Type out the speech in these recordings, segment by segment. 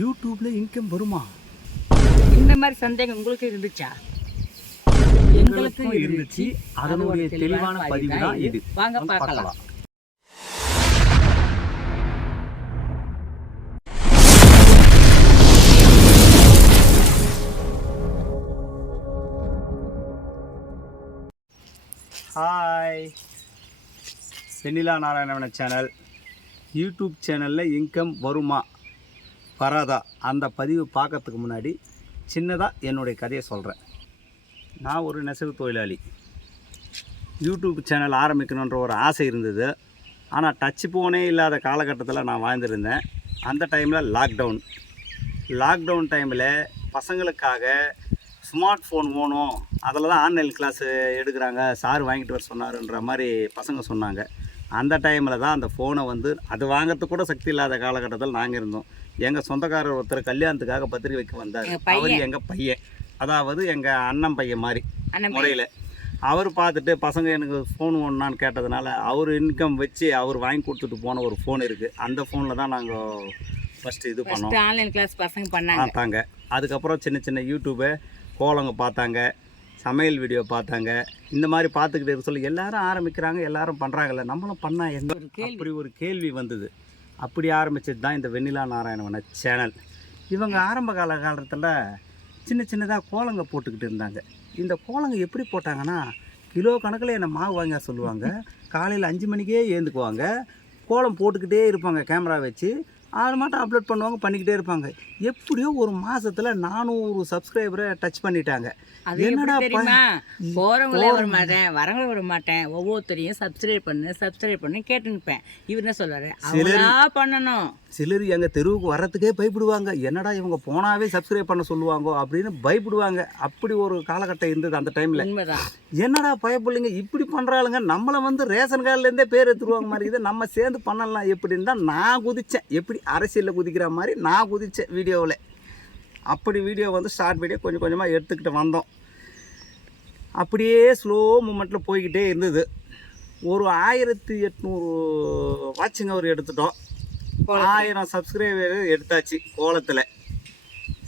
யூடியூப்ல இன்கம் வருமா? இந்த மாதிரி சந்தேகம் உங்களுக்கு இருந்துச்சா? எங்களுக்கும் இருந்துச்சு. அதனுடைய தெளிவான பதிவு தான் இது. வாங்க பார்க்கலாம். ஹாய் வெண்ணிலா நாராயணவன சேனல் யூடியூப் சேனலில் இன்கம் வருமா? வராதா? அந்த பதிவு பார்க்கறதுக்கு முன்னாடி சின்னதாக என்னுடைய கதையை சொல்கிறேன் நான் ஒரு நெசவு தொழிலாளி. யூடியூப் சேனல் ஆரம்பிக்கணுன்ற ஒரு ஆசை இருந்தது. ஆனால் டச் ஃபோனே இல்லாத காலகட்டத்தில் நான் வாழ்ந்துருந்தேன். அந்த டைமில் லாக்டவுன் லாக்டவுன் டைமில் பசங்களுக்காக ஸ்மார்ட் ஃபோன் வேணும். அதில் தான் ஆன்லைன் கிளாஸு எடுக்கிறாங்க. சார் வாங்கிட்டு வர சொன்னார்ன்ற மாதிரி பசங்க சொன்னாங்க. அந்த டைமில் தான் அந்த ஃபோனை வந்து அது வாங்குறதுக்கு கூட சக்தி இல்லாத காலகட்டத்தில் நாங்கள் இருந்தோம். எங்கள் சொந்தக்காரர் ஒருத்தர் கல்யாணத்துக்காக பத்திரிக்கை வைக்க வந்தார். அவர் எங்கள் பையன். அதாவது எங்கள் அண்ணன் பையன் மாதிரி முறையில். அவர் பார்த்துட்டு பசங்க எனக்கு ஃபோன் ஒன்றான்னு கேட்டதுனால அவர் இன்கம் வச்சு அவர் வாங்கி கொடுத்துட்டு போன ஒரு ஃபோன் இருக்குது அந்த ஃபோனில் தான் நாங்கள் ஃபஸ்ட்டு இது பண்ணோம். ஆன்லைன் கிளாஸ் பசங்க பண்ணாங்க. பார்த்தாங்க அதுக்கப்புறம் சின்ன சின்ன யூடியூபு கோலங்க பார்த்தாங்க சமையல் வீடியோ பார்த்தாங்க. இந்த மாதிரி பார்த்துக்கிட்டு இருக்க சொல்லி எல்லாரும் ஆரம்பிக்கிறாங்க எல்லாரும் பண்ணுறாங்கல்ல நம்மளும் பண்ணால் எந்த அப்படி ஒரு கேள்வி வந்தது. அப்படி ஆரம்பிச்சது தான் இந்த வெண்ணிலா நாராயணவன சேனல் இவங்க ஆரம்ப கால காலத்தில் சின்ன சின்னதாக கோலங்க போட்டுக்கிட்டு இருந்தாங்க. இந்த கோலங்க எப்படி போட்டாங்கன்னா கிலோ கணக்கில் என்னை மாவு வாங்க சொல்லுவாங்க. காலையில் அஞ்சு மணிக்கே ஏந்துக்குவாங்க. கோலம் போட்டுக்கிட்டே இருப்பாங்க கேமரா வச்சு. அது மட்டும் அப்லோட் பண்ணுவாங்க பண்ணிக்கிட்டே இருப்பாங்க. எப்படியோ ஒரு மாசத்துல நானூறு சப்ஸ்கிரைபரை டச் பண்ணிட்டாங்க. என்னடா தெரியுமா? போறவங்களே வர மாட்டேன் வரவங்களே வர மாட்டேன் ஒவ்வொருத்தரையும் சப்ஸ்கிரைப் பண்ணு சப்ஸ்கிரைப் பண்ணு கேட்டு நிற்பேன் இவர் என்ன சொல்றாரு அவங்களா பண்ணணும். சிலர் எங்க தெருவுக்கு வர்றதுக்கே பயப்படுவாங்க. என்னடா இவங்க போனாவே சப்ஸ்கிரைப் பண்ண சொல்லுவாங்க அப்படின்னு பயப்படுவாங்க. அப்படி ஒரு காலகட்டம் இருந்தது அந்த டைம்ல என்னடா பயப்பிள்ளைங்க இப்படி பண்றாளுங்க? நம்மளை வந்து ரேஷன் கார்டுல இருந்தே பேர் எடுத்துருவாங்க மாதிரி. இது நம்ம சேர்ந்து பண்ணலாம். எப்படின்னு தான் நான் குதிச்சேன். எப்படி? அரசியலில் குதிக்கிற மாதிரி நான் குதிச்சேன் வீடியோவில். அப்படி வீடியோ வந்து ஷார்ட் வீடியோ கொஞ்சம் கொஞ்சமாக எடுத்துக்கிட்டு வந்தோம். அப்படியே ஸ்லோ மூமெண்ட்டில் போய்கிட்டே இருந்தது. ஒரு ஆயிரத்தி எட்நூறு வாட்சிங் அவர் எடுத்துட்டோம். ஆயிரம் சப்ஸ்கிரைபர் எடுத்தாச்சு கோலத்தில்.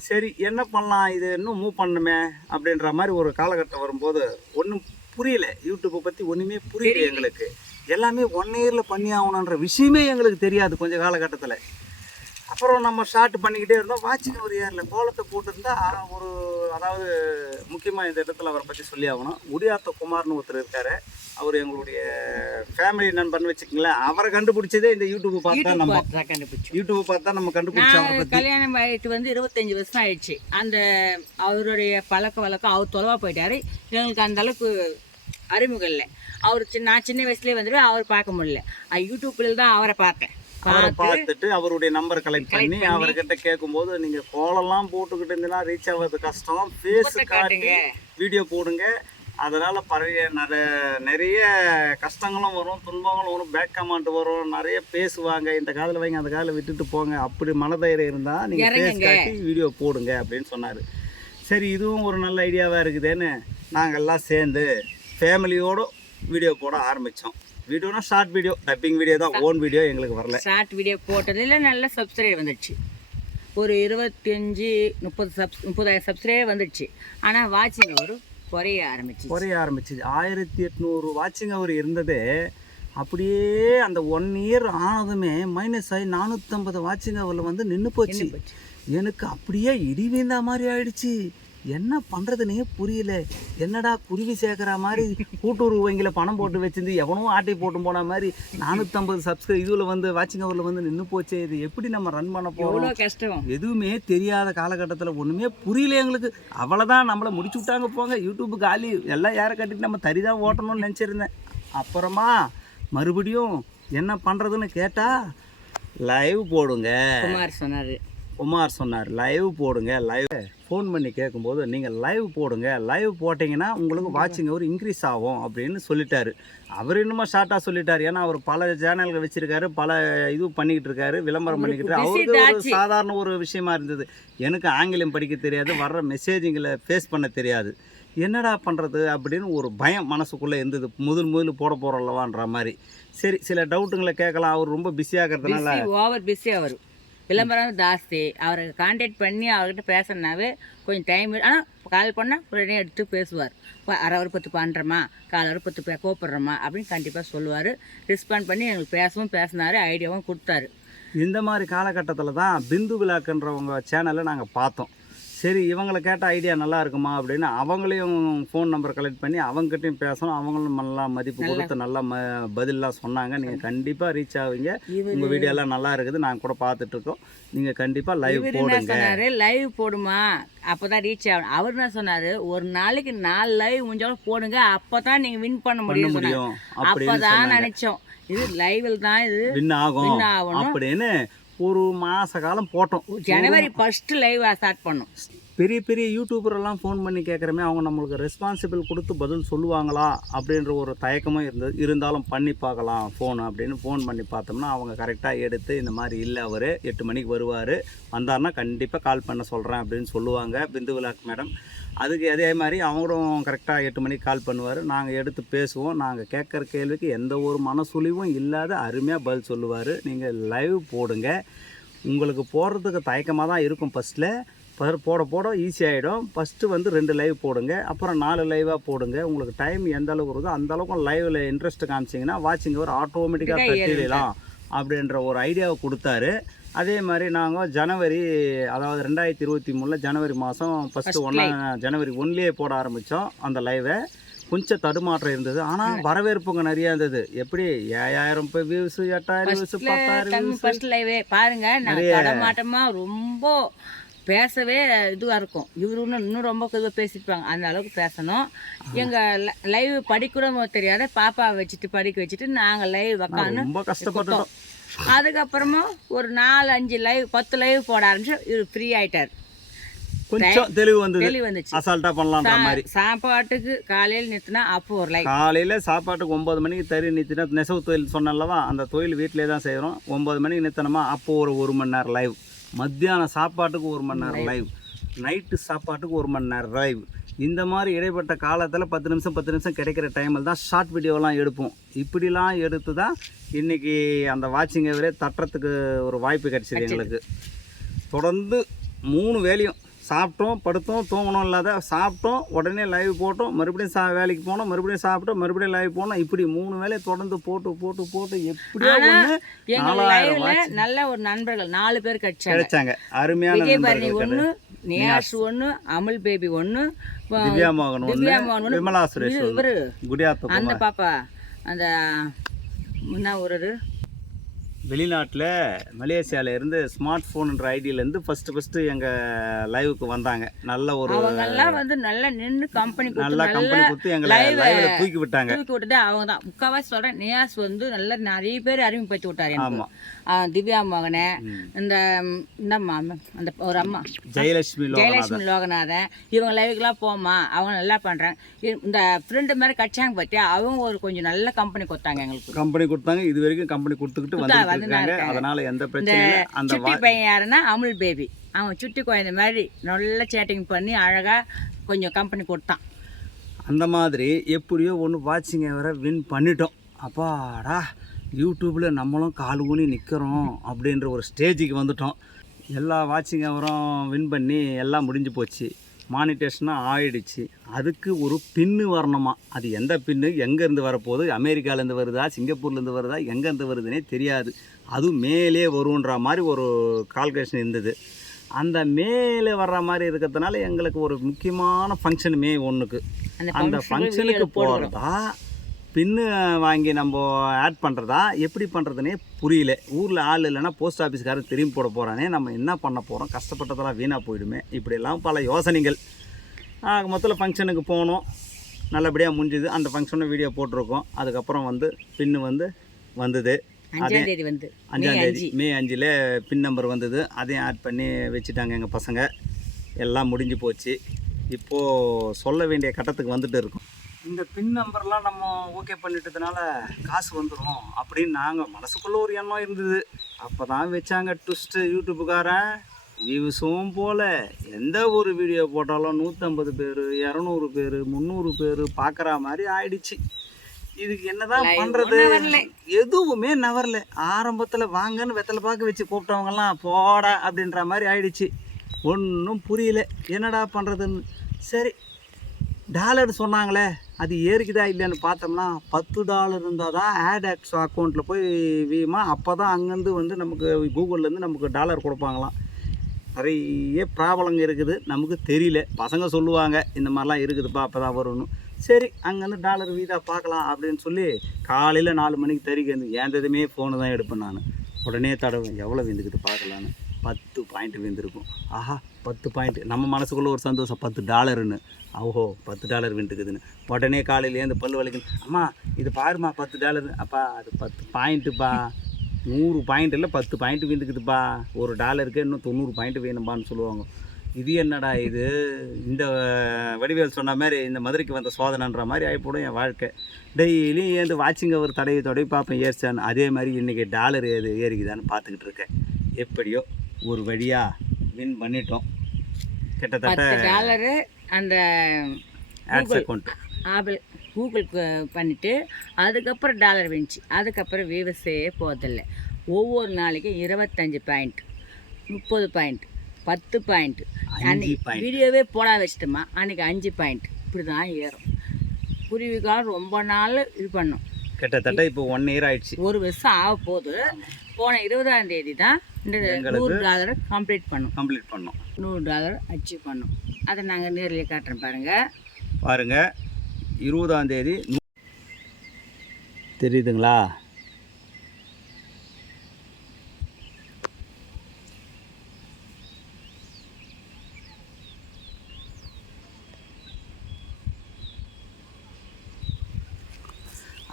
சரி என்ன பண்ணலாம்? இது இன்னும் மூவ் பண்ணணுமே அப்படின்ற மாதிரி ஒரு காலகட்டம் வரும்போது ஒன்றும் புரியல. யூடியூப்பை பற்றி ஒன்றுமே புரியல எங்களுக்கு. எல்லாமே ஒன் இயரில் பண்ணி ஆகணுன்ற விஷயமே எங்களுக்கு தெரியாது கொஞ்சம் காலகட்டத்தில். அப்புறம் நம்ம ஷார்ட் பண்ணிக்கிட்டே இருந்தோம். வாட்சிங் ஒரு இயரில் கோலத்தை போட்டிருந்தா ஒரு அதாவது முக்கியமாக இந்த இடத்துல அவரை பற்றி சொல்லி ஆகணும். முடியாத்த குமார்னு ஒருத்தர் இருக்காரு. அவர் எங்களுடைய ஃபேமிலி நண்பர்னு வச்சுக்கங்களேன். அவரை கண்டுபிடிச்சதே இந்த யூடியூப் பார்த்து தான் நம்ம கண்டுபிடிச்சோம். யூடியூப் பார்த்து தான் நம்ம கண்டுபிடிச்சோம் கல்யாணம் ஆயிட்டு வந்து இருபத்தஞ்சி வருஷம் ஆயிடுச்சு. அந்த அவருடைய பழக்க வழக்கம் அவர் தொலைவா போயிட்டாரு. எங்களுக்கு அந்த அளவுக்கு அறிமுகம் இல்லை. அவர் சின்ன நான் சின்ன வயசுலேயே வந்துட்டு அவர் பார்க்க முடியல. அது யூடியூப்ல தான் அவரை பார்த்தேன். அவரை பார்த்து பார்த்துட்டு அவருடைய நம்பர் கலெக்ட் பண்ணி அவர்கிட்ட கேட்கும்போது நீங்க கோலம்லாம் போட்டுக்கிட்டு இருந்தீங்கன்னா ரீச் ஆகிறது கஷ்டம். ஃபேஸ் காட்டி காட்டுங்க. வீடியோ போடுங்க. அதனால பழைய நிறைய நிறைய கஷ்டங்களும் வரும் துன்பங்களும் வரும் பேக் கமெண்ட் வரும் நிறைய பேசுவாங்க. இந்த காதில் வைங்க அந்த காதில் விட்டுட்டு போங்க. அப்படி மனதைரியம் இருந்தால் நீங்கள் ஃபேஸ். காட்டி வீடியோ போடுங்க அப்படின்னு சொன்னார். சரி இதுவும் ஒரு நல்ல ஐடியாவாக இருக்குதேன்னு நாங்கள் எல்லாம் சேர்ந்து ஃபேமிலியோடு வீடியோ போட ஆரம்பித்தோம் வீடியோனா ஷார்ட் வீடியோ டப்பிங் வீடியோ தான் ஓன் வீடியோ எங்களுக்கு வரல. ஷார்ட் வீடியோ போட்டதில் நல்ல சப்ஸ்கிரைப் வந்துடுச்சு. ஒரு இருபத்தஞ்சி முப்பது சப் முப்பதாயிரம் சப்ஸ்கிரைப் வந்துடுச்சு. ஆனால் வாட்சிங் ஒரு குறைய ஆரம்பிச்சு குறைய ஆரம்பிச்சுது ஆயிரத்தி எட்நூறு வாட்சிங் அவர் இருந்ததே அப்படியே அந்த ஒன் இயர் ஆனதுமே மைனஸ் ஆகி நானூற்றம்பது வாட்சிங் அவரில் வந்து நின்று போச்சு. போச்சு. எனக்கு அப்படியே இடி வீழ்ந்த மாதிரி ஆயிடுச்சு. என்ன பண்ணுறதுனே புரியல. என்னடா குருவி சேர்க்குற மாதிரி கூட்டுறவு வங்கியில் பணம் போட்டு வச்சிருந்து எவனோ ஆட்டை போட்டு போன மாதிரி நானூற்றம்பது சப்ஸ்கிரைப் இதில் வந்து வாட்சிங் அவரில் வந்து நின்று போச்சு. இது எப்படி நம்ம ரன் பண்ண போகிறோம் கஷ்டம். எதுவுமே தெரியாத காலகட்டத்தில் ஒன்றுமே புரியல எங்களுக்கு. அவ்வளோதான் நம்மளை முடிச்சு விட்டாங்க போங்க. யூடியூப் காலி. எல்லாம் யாரை கட்டிட்டு நம்ம தறி தான் ஓட்டணும்னு நினச்சிருந்தேன். அப்புறமா மறுபடியும் என்ன பண்ணுறதுன்னு கேட்டால் லைவ் போடுங்க. சொன்னார். குமார் சொன்னார் லைவ் போடுங்க லைவ் ஃபோன் பண்ணி கேட்கும்போது நீங்கள் லைவ் போடுங்க லைவ் போட்டிங்கன்னா உங்களுக்கு வாட்சிங் அவர் இன்க்ரீஸ் ஆகும் அப்படின்னு சொல்லிட்டாரு. அவர் இன்னுமா ஷார்ட்டாக சொல்லிட்டார். ஏன்னா அவர் பல சேனல்கள் வச்சிருக்காரு பல இது பண்ணிக்கிட்டு இருக்காரு விளம்பரம் பண்ணிக்கிட்டு அவருக்கு ஒரு. சாதாரண ஒரு விஷயமா இருந்தது. எனக்கு ஆங்கிலம் படிக்க தெரியாது வர்ற மெசேஜிங்களை ஃபேஸ் பண்ண தெரியாது. என்னடா பண்ணுறது அப்படின்னு ஒரு பயம் மனசுக்குள்ளே இருந்தது. முதல் முதல் போட போகிறோம்லவான்ற மாதிரி. சரி சில டவுட்டுங்களை கேட்கலாம். அவர் ரொம்ப பிஸியாகிறதுனால பிஸி ஓவர் பிஸி அவர். விளம்பரம் ஜாஸ்தி. அவரை காண்டாக்ட் பண்ணி அவர்கிட்ட பேசணுனாவே கொஞ்சம் டைம் ஆனால் கால் பண்ணால் உடனே எடுத்து பேசுவார். இப்போ அரை ஒரு பத்து பண்ணுறோமா கால் ஒரு பத்து பே கூப்பிட்றோமா அப்படின்னு கண்டிப்பாக சொல்லுவார். ரெஸ்பாண்ட் பண்ணி எங்களுக்கு பேசவும் பேசினார் ஐடியாவும் கொடுத்தாரு. இந்த மாதிரி காலகட்டத்தில் தான் பிந்து விழாக்குன்றவங்க சேனலை நாங்கள் பார்த்தோம். சரி இவங்களை கேட்ட ஐடியா நல்லா இருக்குமா அப்படின்னு அவங்களையும் ஃபோன் நம்பர் கலெக்ட் பண்ணி அவங்ககிட்டயும் பேசணும். அவங்களும் நல்லா மதிப்பு கொடுத்து நல்லா ம பதிலெலாம் சொன்னாங்க. நீங்கள் கண்டிப்பாக ரீச் ஆவீங்க. உங்கள் வீடியோலாம் நல்லா இருக்குது. நாங்கள் கூட பார்த்துட்டு இருக்கோம். நீங்கள் கண்டிப்பாக லைவ் போடுங்க. லைவ் போடுமா? அப்பதான் ரீச் ஆகணும் அவர் என்ன சொன்னாரு? ஒரு நாளைக்கு நாலு லைவ் முடிஞ்சாலும் போடுங்க. அப்பதான் நீங்க வின் பண்ண முடியும். முடியும் அப்படின்னு சொன்னாங்க. நினைச்சோம். இது லைவில் தான் இது வின் ஆகும். அப்படின்னு ஒரு மாச காலம் போட்டோம் ஜனவரி ஃபர்ஸ்ட் லைவ் ஸ்டார்ட் பண்ணோம். பெரிய பெரிய யூடியூபரெல்லாம் ஃபோன் பண்ணி கேட்குறமே அவங்க நம்மளுக்கு ரெஸ்பான்சிபிள் கொடுத்து பதில் சொல்லுவாங்களா அப்படின்ற ஒரு தயக்கமும் இருந்தது இருந்தாலும் பண்ணி பார்க்கலாம் ஃபோன் அப்படின்னு ஃபோன் பண்ணி பார்த்தோம்னா அவங்க கரெக்டாக எடுத்து இந்த மாதிரி இல்லை அவர் எட்டு மணிக்கு வருவார் வந்தார்னா கண்டிப்பாக கால் பண்ண சொல்கிறேன் அப்படின்னு சொல்லுவாங்க. பிந்து விலாக் மேடம் அதுக்கு அதே மாதிரி அவங்களும் கரெக்டாக எட்டு மணிக்கு கால் பண்ணுவார். நாங்கள் எடுத்து பேசுவோம். நாங்கள் கேட்குற கேள்விக்கு எந்த ஒரு மனசுலிவும் இல்லாத அருமையாக பதில் சொல்லுவார். நீங்கள் லைவ் போடுங்க. உங்களுக்கு போடுறதுக்கு தயக்கமாக தான் இருக்கும் ஃபஸ்ட்டில் போட போட ஈஸி ஆகிடும் ஃபஸ்ட்டு வந்து ரெண்டு லைவ் போடுங்க. அப்புறம் நாலு லைவாக போடுங்க. உங்களுக்கு டைம் எந்த அளவுக்கு இருக்கோ அந்த அளவுக்கு லைவில் இன்ட்ரெஸ்ட் காமிச்சிங்கன்னா வாட்சிங் ஒரு ஆட்டோமேட்டிக்காக தட்டிடலாம் அப்படின்ற ஒரு ஐடியாவை கொடுத்தாரு. அதே மாதிரி நாங்கள் ஜனவரி அதாவது ரெண்டாயிரத்தி இருபத்தி மூணில் ஜனவரி மாதம் ஃபஸ்ட்டு ஒன்றா ஜனவரி ஒன்லேயே போட ஆரம்பித்தோம் அந்த லைவை கொஞ்சம் தடுமாற்றம் இருந்தது. ஆனால் வரவேற்புங்க நிறையா இருந்தது. எப்படி? ஏழாயிரம் வியூஸ் எட்டாயிரம் வியூஸ் பத்தாயிரம் ஃபர்ஸ்ட் லைவே பாருங்க நான் கடமாட்டமா ரொம்ப பேசவே இதுவாக இருக்கும். இவரு இன்னும் இன்னும் ரொம்ப இதுவாக பேசியிருப்பாங்க அந்த அளவுக்கு பேசணும். எங்கள் லைவ் படிக்கூட தெரியாத பாப்பா வச்சுட்டு படிக்க வச்சுட்டு நாங்கள் லைவ் உக்காந்து ரொம்ப கஷ்டப்பட்டுட்டோம். அதுக்கப்புறமா ஒரு நாலு அஞ்சு லைவ் பத்து லைவ் போட ஆரம்பிச்சு இவர் ஃப்ரீ ஆயிட்டார். கொஞ்சம் தெளிவு வந்தது. தெளிவு வந்துச்சு. அசால்ட்டா பண்ணலான்ற மாதிரி. சாப்பாட்டுக்கு காலையில் நிறுத்தினா அப்போ ஒரு லைவ் காலையில் சாப்பாட்டுக்கு ஒம்பது மணிக்கு தறி நிறுத்தினா நெசவு தொழில் சொன்னல்லவா அந்த தொழில் வீட்டிலே தான் செய்கிறோம் ஒம்பது மணிக்கு நிறுத்தினோமா அப்போ ஒரு ஒரு மணி நேரம் லைவ் மத்தியானம் சாப்பாட்டுக்கு ஒரு மணி நேரம் லைவ் நைட்டு சாப்பாட்டுக்கு ஒரு மணி நேரம் லைவ் இந்த மாதிரி இடைப்பட்ட காலத்தில் பத்து நிமிஷம் பத்து நிமிஷம் கிடைக்கிற டைமில் தான் ஷார்ட் வீடியோலாம் எடுப்போம். இப்படிலாம் எடுத்து தான் இன்றைக்கி அந்த வாட்சிங் எவரே தட்டுறதுக்கு ஒரு வாய்ப்பு கிடைச்சிது எங்களுக்கு. தொடர்ந்து மூணு வேலையும் சாப்பிட்டோம் படுத்தோம் தூங்கணும் இல்லாத சாப்பிட்டோம் உடனே லைவ் போட்டோம் மறுபடியும் சா வேலைக்கு போனோம் மறுபடியும் சாப்பிட்டோம் மறுபடியும் லைவ் போனோம் இப்படி மூணு வேலையை தொடர்ந்து போட்டு போட்டு போட்டு லைவ்ல நல்ல ஒரு நண்பர்கள் நாலு பேர் கிடைச்சாங்க. கிடைச்சாங்க. அருமையான ஒன்று நியாஸ் ஒன்று அமுல் பேபி ஒன்று திவ்யா மோகன் திவ்யா மோகன் விமலா சுரேஷ் இவரு குடியாத்த அந்த பாப்பா அந்த என்ன ஒரு வெளிநாட்டில் மலேசியால இருந்து ஸ்மார்ட் ஃபோனுன்ற ஐடியிலேருந்து ஃபஸ்ட்டு ஃபஸ்ட்டு எங்கள் லைவுக்கு வந்தாங்க. நல்ல ஒரு அவங்கெல்லாம் வந்து நல்லா நின்று கம்பெனி நல்ல கம்பெனி கொடுத்து எங்களை லைவில் தூக்கி விட்டாங்க. தூக்கி விட்டுட்டு அவங்க தான் முக்கால்வாசி சொல்கிறேன் நியாஸ் வந்து நல்லா நிறைய பேர் அறிமுகப்படுத்தி விட்டார் ஆமாம் திவ்யா மகனை இந்த ம், இந்தம்மா அந்த ஒரு அம்மா. ஜெயலட்சுமி ஜெயலட்சுமி லோகநாதன். இவங்க லைவுக்கெல்லாம் போமா அவங்க நல்லா பண்ணுறாங்க இந்த ஃப்ரெண்டு மாதிரி கட்சாங்க பற்றி அவங்க ஒரு கொஞ்சம் நல்ல கம்பெனி கொடுத்தாங்க எங்களுக்கு. கம்பெனி கொடுத்தாங்க. இது வரைக்கும் கம்பெனி கொடுத்துக்கிட்டு வந்துதான் இருக்காங்க. அதனால எந்த பிரச்சனையும் இல்லை. அந்த சுட்டி பையன் யாருன்னா அமுல் பேபி. அவன் சுட்டி குழந்தை மாதிரி நல்லா சேட்டிங் பண்ணி அழகாக கொஞ்சம் கம்பெனி கொடுத்தான். அந்த மாதிரி எப்படியோ ஒன்று வாட்சிங் வர வின் பண்ணிட்டோம். அப்பாடா யூடியூப்பில் நம்மளும் கால் ஊனி நிற்கிறோம் அப்படின்ற ஒரு ஸ்டேஜுக்கு வந்துட்டோம். எல்லா வாட்சிங் அவரும் வின் பண்ணி எல்லாம் முடிஞ்சு போச்சு. மானிட்டேஷனாக ஆயிடுச்சு. அதுக்கு ஒரு பின்னு வரணுமா? அது எந்த பின்னு? எங்கேருந்து வரப்போகுது? அமெரிக்காலேருந்து வருதா? சிங்கப்பூர்லேருந்து வருதா? எங்கேருந்து வருதுன்னே தெரியாது. அதுவும் மேலே வருன்ற மாதிரி ஒரு கால்குலேஷன் இருந்தது. அந்த மேலே வர்ற மாதிரி இருக்கிறதுனால எங்களுக்கு ஒரு முக்கியமான ஃபங்க்ஷன் மே ஒன்றுக்கு அந்த அந்த ஃபங்க்ஷனுக்கு போகிறதா பின்னு வாங்கி நம்ம ஆட் பண்ணுறதா எப்படி பண்ணுறதுனே புரியல. ஊரில் ஆள் இல்லைன்னா போஸ்ட் ஆஃபீஸ்காரர் திரும்பி போட போகிறானே நம்ம என்ன பண்ண போகிறோம் கஷ்டப்பட்டதெல்லாம் வீணாக போயிடுமே. இப்படியெல்லாம் பல யோசனைகள். மொத்தத்தில் ஃபங்க்ஷனுக்கு போனோம். நல்லபடியாக முடிஞ்சுது. அந்த ஃபங்க்ஷனை வீடியோ போட்டிருக்கோம். அதுக்கப்புறம் வந்து பின்னு வந்து வந்தது. தேதி வந்து. அஞ்சாம் தேதி. மே அஞ்சில் பின் நம்பர் வந்தது. அதையும் ஆட் பண்ணி வச்சுட்டாங்க எங்கள் பசங்க. எல்லாம் முடிஞ்சு போச்சு. இப்போது சொல்ல வேண்டிய கட்டத்துக்கு வந்துட்டு இருக்கோம். இந்த பின் நம்பர்லாம் நம்ம ஓகே பண்ணிட்டதுனால காசு வந்துடும் அப்படின்னு நாங்கள் மனசுக்குள்ளே ஒரு எண்ணம் இருந்தது. அப்போ தான் வச்சாங்க ட்விஸ்ட்டு யூடியூப்புக்காரன் வியூஸும் போல. எந்த ஒரு வீடியோ போட்டாலும் நூற்றம்பது பேர் இரநூறு பேர் முந்நூறு பேர் பார்க்குற மாதிரி ஆயிடுச்சு. இதுக்கு என்னதான் வரல. எதுவுமே நவரல ஆரம்பத்துல வாங்கன்னு வெத்தலை பாக்கு வச்சு கூப்பிட்டவங்க எல்லாம் போடா அப்படின்ற மாதிரி ஆயிடுச்சு. ஒன்றும் புரியல. என்னடா பண்றதுன்னு. சரி டாலர் சொன்னாங்களே அது ஏறிக்குதா இல்லைன்னு பார்த்தோம்னா பத்து டாலர் இருந்தால் தான் ஆட் ஆக்ஸ் அக்கௌண்ட்டில் போய் வீமா அப்போ தான் அங்கேருந்து வந்து நமக்கு கூகுள்லேருந்து நமக்கு டாலர் கொடுப்பாங்களாம். நிறைய ப்ராப்ளங்க இருக்குது. நமக்கு தெரியல. பசங்க சொல்லுவாங்க இந்த மாதிரிலாம் இருக்குதுப்பா அப்போ தான் வரும்னு. சரி அங்கேருந்து டாலர் வீதா பார்க்கலாம் அப்படின்னு சொல்லி காலையில் நாலு மணிக்கு தறிக்கு ஏந்ததுமே ஃபோனு தான் எடுப்பேன் நான். உடனே தடவை எவ்வளோ விந்துக்குது பார்க்கலான்னு. பத்து பாயிண்ட் விந்துருக்கும் ஆஹா பத்து பாயிண்ட் நம்ம மனசுக்குள்ளே ஒரு சந்தோஷம் பத்து டாலருன்னு ஓஹோ பத்து டாலர் விண்டுக்குதுன்னு. உடனே காலையிலேருந்து பல்லு வலிக்கணும் அம்மா இது பாருமா பத்து டாலர் அப்பா அது பத்து பாயிண்ட்டுப்பா நூறு பாயிண்ட் இல்லை பத்து பாயிண்ட் விந்துக்குதுப்பா ஒரு டாலருக்கு இன்னும் தொண்ணூறு பாயிண்ட் வேணும்பான்னு சொல்லுவாங்க. இது என்னடா இது? இந்த வடிவேல் சொன்ன மாதிரி இந்த மதுரைக்கு வந்த சோதனைன்ற மாதிரி ஆகிப்போடும் என் வாழ்க்கை. டெய்லியும் ஏந்து வாட்சிங்க ஒரு தடையை தடவி பார்ப்பேன் ஏறிச்சான்னு. அதே மாதிரி இன்றைக்கி டாலர் ஏது ஏறிக்குதான்னு பார்த்துக்கிட்டு இருக்கேன். எப்படியோ ஒரு வழியாக வின் பண்ணிட்டோம். கிட்டத்தட்ட டாலரு அந்த அக்கௌண்ட் ஆப்பிள் கூகுள் பண்ணிவிட்டு அதுக்கப்புறம் டாலர் வந்துச்சு அதுக்கப்புறம் விவசே போதில்ல ஒவ்வொரு நாளைக்கும் இருபத்தஞ்சி பாயிண்ட் முப்பது பாயிண்ட் பத்து பாயிண்ட் பாயிண்ட் வீடியோவே போட வச்சிட்டோமா? அன்றைக்கி அஞ்சு பாயிண்ட் இப்படி தான் ஏறும். குருவிக்காலம் ரொம்ப நாள் இது பண்ணும். கிட்டத்தட்ட இப்போ ஒன் இயர் ஆயிடுச்சு. ஒரு வருஷம் ஆக போகுது. போன இருபதாம் தேதி தான் இந்த நூறு டாலரை கம்ப்ளீட் பண்ணும். கம்ப்ளீட் பண்ணோம். நூறு டாலர் அச்சீவ் பண்ணும். அதை நாங்கள் நேரில் காட்டுறோம் பாருங்கள் பாருங்க. இருபதாம் தேதி தெரியுதுங்களா?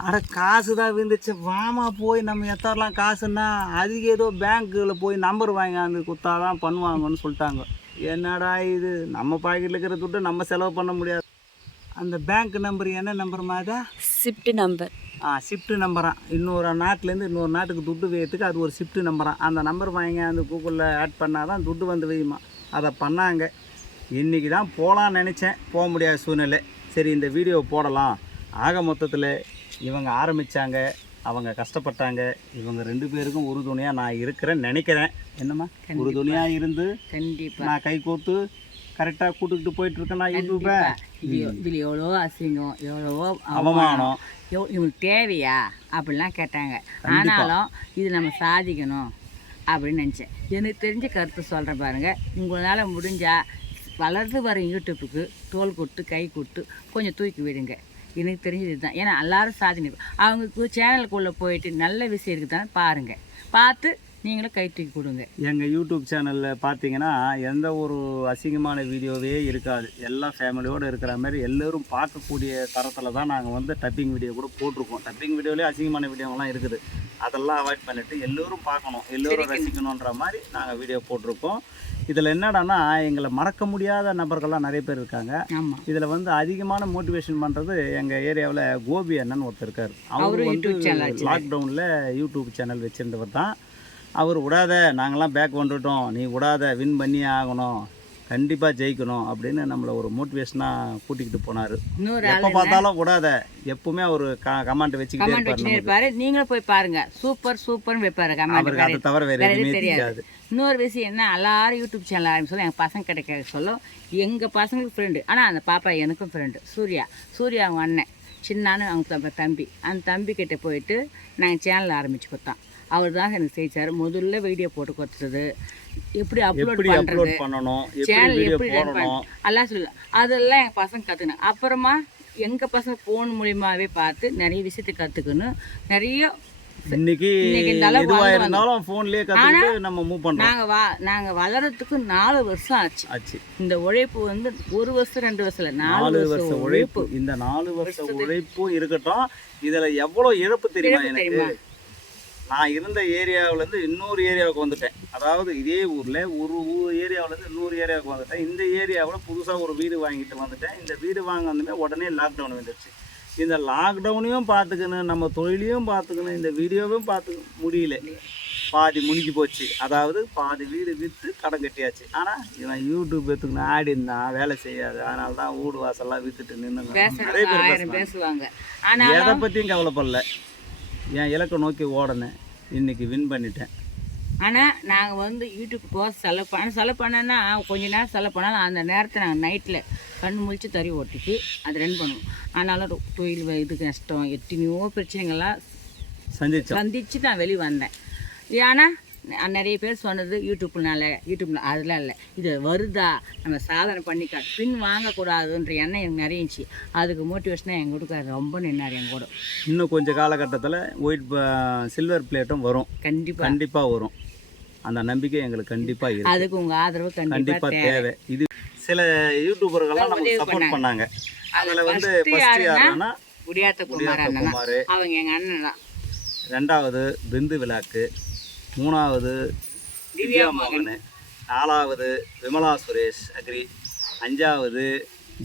அட காசு தான் விழுந்துச்சு. வாமா போய் நம்ம எத்தரலாம் காசுன்னா அதுக்கு ஏதோ பேங்க்கில் போய் நம்பர் வாங்கி குத்தாதான் பண்ணுவாங்கன்னு சொல்லிட்டாங்க. என்னடா இது? நம்ம பாக்கெட்டில் இருக்கிற துட்டு நம்ம செலவு பண்ண முடியாது. அந்த பேங்க் நம்பர் என்ன நம்பர் மாதிரி ஷிஃப்ட் நம்பர் ஆ ஷிஃப்ட் நம்பரா இன்னொரு நாட்டிலேருந்து இன்னொரு நாட்டுக்கு துட்டு வைக்கிறதுக்கு அது ஒரு ஷிஃப்ட் நம்பரா அந்த நம்பர் வாங்கி அந்த கூகுளில் ஆட் பண்ணால் தான் துட்டு வந்து வையுமா. அதை பண்ணாங்க. இன்றைக்கி தான் போகலான்னு நினச்சேன். போக முடியாத சூழ்நிலை. சரி இந்த வீடியோ போடலாம். ஆக மொத்தத்தில் இவங்க ஆரம்பித்தாங்க அவங்க கஷ்டப்பட்டாங்க. இவங்க ரெண்டு பேருக்கும் உறுதுணையாக நான் இருக்கிறேன்னு நினைக்கிறேன். என்னம்மா? உறுதுணையாக இருந்து கண்டிப்பாக நான் கை கோர்த்து கரெக்டாக கூட்டுக்கிட்டு போயிட்டு இருக்கேன் நான் யூடியூப்பை. இது இதில் எவ்வளோ அசிங்கம் எவ்வளவோ அவமானம். எவ் இவங்களுக்கு தேவையா? அப்படிலாம் கேட்டாங்க. ஆனாலும் இது நம்ம சாதிக்கணும் அப்படின்னு நினச்சேன். எனக்கு தெரிஞ்ச கருத்து சொல்கிறேன் பாருங்கள் உங்களால் முடிஞ்சால் வளர்ந்து வர யூடியூப்புக்கு தோல் கொடுத்து கை கொடுத்து கொஞ்சம் தூக்கி விடுங்க. எனக்கு தெரிஞ்சது இதுதான். ஏன்னா எல்லாரும் சாதனை. அவங்க சேனலுக்குள்ளே போயிட்டு நல்ல விஷயம் இருக்குதான்னு பாருங்கள் பார்த்து நீங்களும் கை தூக்கி கொடுங்க. எங்கள் யூடியூப் சேனலில் பார்த்தீங்கன்னா எந்த ஒரு அசிங்கமான வீடியோவே இருக்காது. எல்லாம் ஃபேமிலியோடு இருக்கிற மாதிரி எல்லோரும் பார்க்கக்கூடிய தரத்தில் தான் நாங்கள் வந்து டப்பிங் வீடியோ கூட போட்டிருக்கோம். டப்பிங் வீடியோலேயே அசிங்கமான வீடியோலாம் இருக்குது. அதெல்லாம் அவாய்ட் பண்ணிவிட்டு எல்லோரும் பார்க்கணும். எல்லோரும் ரசிக்கணுன்ற மாதிரி நாங்கள் வீடியோ போட்டிருக்கோம். இதில் என்னடான்னா எங்களை மறக்க முடியாத நபர்கள்லாம் நிறைய பேர் இருக்காங்க. இதில் வந்து அதிகமான மோட்டிவேஷன் பண்ணுறது எங்கள் ஏரியாவில் கோபி அண்ணன் ஒருத்தர் இருக்கார். அவர் வந்து. லாக்டவுனில் யூடியூப் சேனல் வச்சிருந்தவர் தான். அவர் விடாத நாங்களாம் பேக் வந்துட்டோம். நீ விடாத வின் பண்ணியே ஆகணும். கண்டிப்பாக ஜெயிக்கணும். அப்படின்னு நம்மளை ஒரு மோட்டிவேஷனாக கூட்டிக்கிட்டு போனார். எப்போ பார்த்தாலும் விடாத. எப்பவுமே அவர் க கமெண்ட் வச்சுக்கிட்டே இருப்பார் நீங்களும் போய் பாருங்க. சூப்பர் சூப்பர்னு வைப்பாரு அவருக்கு அதை தவிர வேறு எதுவும் தெரியாது. இன்னொரு விஷயம் என்ன? எல்லாரும் யூடியூப் சேனல் ஆரம்பிச்சோம் எங்கள் பசங்க கிடைக்க சொல்லும். எங்கள் பசங்களுக்கு ஃப்ரெண்டு ஆனால் அந்த பாப்பா எனக்கும் ஃப்ரெண்டு சூர்யா. சூர்யா அவங்க அண்ணன். சின்னானு அவங்க தம்பி- தம்பி. அந்த தம்பி கிட்ட போயிட்டு நாங்கள் சேனல் ஆரம்பிச்சு கொடுத்தோம் அவர் தான் எனக்கு செய்ச்சார் முதல்ல வீடியோ போட்டு கொடுத்தது. எப்படி அப்லோட் பண்ணுறது பண்ணணும்? சேனல் எப்படி எல்லாம் சொல்லு. அதெல்லாம் எங்கள் பசங்க கற்றுக்கணும் அப்புறமா எங்கள் பசங்க ஃபோன் மூலியமாகவே பார்த்து நிறைய விஷயத்தை கற்றுக்கணும் நிறைய இன்னைக்கு வளர்ந்து இருந்தாலும் ஃபோன்லேயே கற்றுக்கிட்டு நம்ம மூவ் பண்ணுறோம் நாங்கள் வா நாங்கள் வளர்கிறதுக்கு நாலு வருஷம் ஆச்சு. ஆச்சு. இந்த உழைப்பு வந்து ஒரு வருஷம் ரெண்டு வருஷம் இல்லை நாலு நாலு வருஷ வருஷம் உழைப்பு. இந்த நாலு வருஷ உழைப்பும் இருக்கட்டும். இதுல எவ்வளவு இழப்பு தெரியுமா எனக்கு? நான் இருந்த ஏரியாவுல இருந்து இன்னொரு ஏரியாவுக்கு வந்துட்டேன். அதாவது இதே ஊர்ல ஒரு ஊர் ஏரியாவுல இருந்து இன்னொரு ஏரியாவுக்கு வந்துட்டேன். இந்த ஏரியாவுல புதுசா ஒரு வீடு வாங்கிட்டு வந்துட்டேன். இந்த வீடு வாங்க வந்துமே உடனே லாக்டவுன் வந்துடுச்சு இந்த லாக்டவுனையும் பார்த்துக்கணும் நம்ம தொழிலையும் பார்த்துக்கணும் இந்த வீடியோவும் பார்த்துக்க முடியல. பாதி முடிஞ்சு போச்சு. அதாவது பாதி வீடு விற்று கடன் கட்டியாச்சு. ஆனால் இவன் யூடியூப் எடுத்துக்கணும் ஆடி இருந்தான் வேலை செய்யாது. அதனால தான் வீடு வாசல்லாம் விற்றுட்டு நின்று பேசுவாங்க. எதை பற்றியும் கவலைப்படல. என் இலக்கை நோக்கி ஓடினேன். இன்னைக்கு வின் பண்ணிட்டேன். ஆனால் நாங்கள் வந்து யூடியூப் போக செலவு பண்ண செலவு பண்ணேன்னா கொஞ்ச நேரம் செலவு பண்ணாலும் அந்த நேரத்தை நாங்கள் நைட்டில் கண் முழிச்சு தறி ஓட்டிட்டு அது ரன் பண்ணுவோம். ஆனாலும் தொழில் இதுக்கு நஷ்டம் எத்தனையோ பிரச்சனைகள்லாம் சந்திச்சு நான் வெளியே வந்தேன். ஏன்னா நிறைய பேர் சொன்னது யூடியூப்னால யூடியூப்ல அதெல்லாம் இல்லை. இது வருதா? நம்ம சாதனை பண்ணிக்க பின் வாங்கக்கூடாதுன்ற எண்ணம் எனக்கு நிறைய இருந்துச்சு. அதுக்கு மோட்டிவேஷனாக எங்கள் வீட்டுக்காரர் ரொம்ப நின்னார் என் கூட. இன்னும் கொஞ்சம் காலகட்டத்தில் ஒயிட் சில்வர் பிளேட்டும் வரும். கண்டிப்பாக கண்டிப்பாக வரும். அந்த நம்பிக்கை எங்களுக்கு கண்டிப்பாக அதுக்கு உங்கள் ஆதரவு கண்டிப்பாக தேவை. இது சில யூடியூபர்கள்லாம் நமக்கு சப்போர்ட் பண்ணாங்க. அதில் வந்து ஃபஸ்ட்டு யாருன்னா? குடியாத்த. குமார் அவங்க எங்கள் அண்ணன். தான் ரெண்டாவது பிந்து விழாக்கு. மூணாவது திவ்யா மோகன். நாலாவது விமலா சுரேஷ் அக்ரி. அஞ்சாவது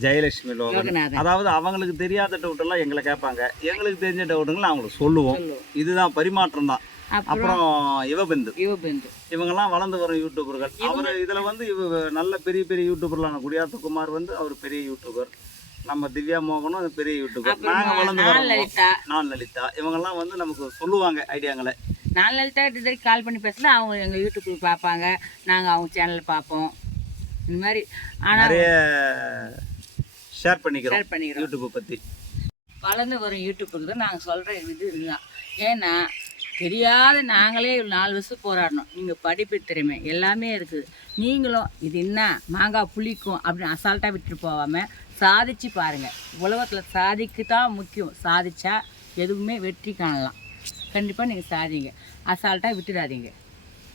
ஜெயலட்சுமி லோகன். அதாவது அவங்களுக்கு தெரியாத டவுட்டெல்லாம் எங்களை கேட்பாங்க. எங்களுக்கு தெரிஞ்ச டவுட்டுங்களை அவங்களுக்கு சொல்லுவோம். இதுதான் பரிமாற்றம் தான். அப்புறம் யுவபிந்து. யுவபிந்து. இவங்கெல்லாம் வளர்ந்து வரும் யூடியூபர்கள். அவர் இதில் வந்து இவ நல்ல பெரிய பெரிய யூடியூபர்லாம் குடியாத்த குமார் வந்து அவர் பெரிய யூடியூபர். நம்ம திவ்யா மோகனும் பெரிய யூடியூபர். நாங்கள் வளர்ந்து வரோம் நான் லலிதா. இவங்கெல்லாம் வந்து நமக்கு சொல்லுவாங்க ஐடியாங்களை. நான் லலிதா இது வரைக்கும் கால் பண்ணி பேசல அவங்க எங்கள் யூடியூப்பில் பார்ப்பாங்க. நாங்கள் அவங்க சேனல் பார்ப்போம். இந்த மாதிரி. ஆனால் ஷேர் பண்ணிக்கிறோம் ஷேர் பண்ணிக்கிறோம். யூடியூப்பை பற்றி வளர்ந்து வரும் யூடியூப்புக்கு தான் நாங்கள் சொல்கிற இது இதுதான். ஏன்னா தெரியாத நாங்களே நாலு வருஷம் போராடணும். நீங்கள் படிப்பு திறமை எல்லாமே இருக்குது. நீங்களும் இது என்ன மாங்காய் புளிக்கும் அப்படின்னு அசால்ட்டாக விட்டுட்டு போகாமல் சாதிச்சு பாருங்கள் உலகத்தில் சாதிக்கு தான் முக்கியம். சாதிச்சா எதுவுமே வெற்றி காணலாம். கண்டிப்பாக நீங்கள் சாதிங்க. அசால்ட்டாக விட்டுடாதீங்க.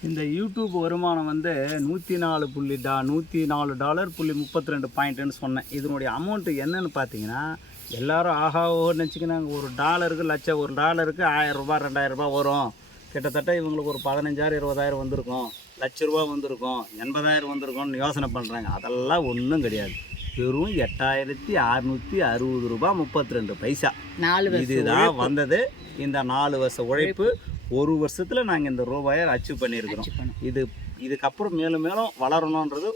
இந்த யூடியூப் வருமானம் வந்து நூற்றி நாலு புள்ளி டா நூற்றி நாலு டாலர் புள்ளி முப்பத்தி ரெண்டு பாயிண்ட்டுன்னு சொன்னேன். இதனுடைய அமௌண்ட்டு என்னன்னு பார்த்தீங்கன்னா எல்லாரும் ஆஹா ஓஹோன்னு நினச்சிக்கினாங்க. ஒரு டாலருக்கு லட்சம் ஒரு டாலருக்கு ஆயிரம் ரூபா ரெண்டாயிரம் வரும். கிட்டத்தட்ட இவங்களுக்கு ஒரு பதினஞ்சாயிரம் இருபதாயிரம் வந்திருக்கும். லட்ச ரூபா வந்திருக்கும் எண்பதாயிரம் வந்திருக்கும்னு யோசனை பண்ணுறாங்க அதெல்லாம் ஒன்றும் கிடையாது. வெறும் எட்டாயிரத்தி அறுநூற்றி அறுபது ரூபாய் முப்பத்தி ரெண்டு பைசா. நாலு இதுதான் வந்தது. இந்த நாலு வருஷ உழைப்பு ஒரு வருஷத்தில் நாங்கள் இந்த ரூபாயை அச்சீவ் பண்ணியிருக்கிறோம். இது இதுக்கப்புறம் மேலும் மேலும் வளரணுன்றது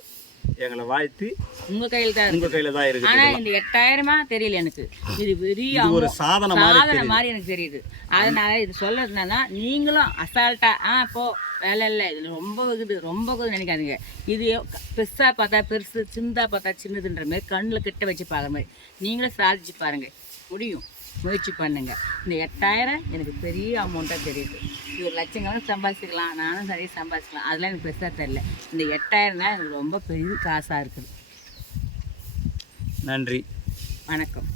எங்களை வாழ்த்தி உங்கள் கையில் தான் உங்கள் கையில் தான் இருக்குது ஆனால் இந்த எட்டாயிரமா தெரியல எனக்கு. இது பெரிய இது ஒரு சாதனை மாதிரி சாதனை மாதிரி எனக்கு தெரியுது. அதனால இது சொல்றதுனா நீங்களும் அசால்ட்டா ஆ போ. வேலை இல்லை. இதில் ரொம்ப இருக்குது. ரொம்ப நினைக்காதீங்க. இது பெருசாக பார்த்தா பெருசு சின்னதாக பார்த்தா சின்னதுன்ற மாதிரி கண்ணில் கிட்ட வச்சு பார்க்குற மாதிரி. நீங்களும் சாதிச்சு பாருங்க. முடியும். முயற்சி பண்ணுங்க. இந்த எட்டாயிரம் எனக்கு பெரிய அமௌண்ட்டாக தெரியுது. இது ஒரு லட்சங்களும் சம்பாதிச்சிக்கலாம் நானும் நிறைய சம்பாதிச்சிக்கலாம். அதெல்லாம் எனக்கு பெருசாக தெரியல. இந்த எட்டாயிரம் தான் எனக்கு ரொம்ப பெரிய காசாக இருக்குது. நன்றி. வணக்கம்.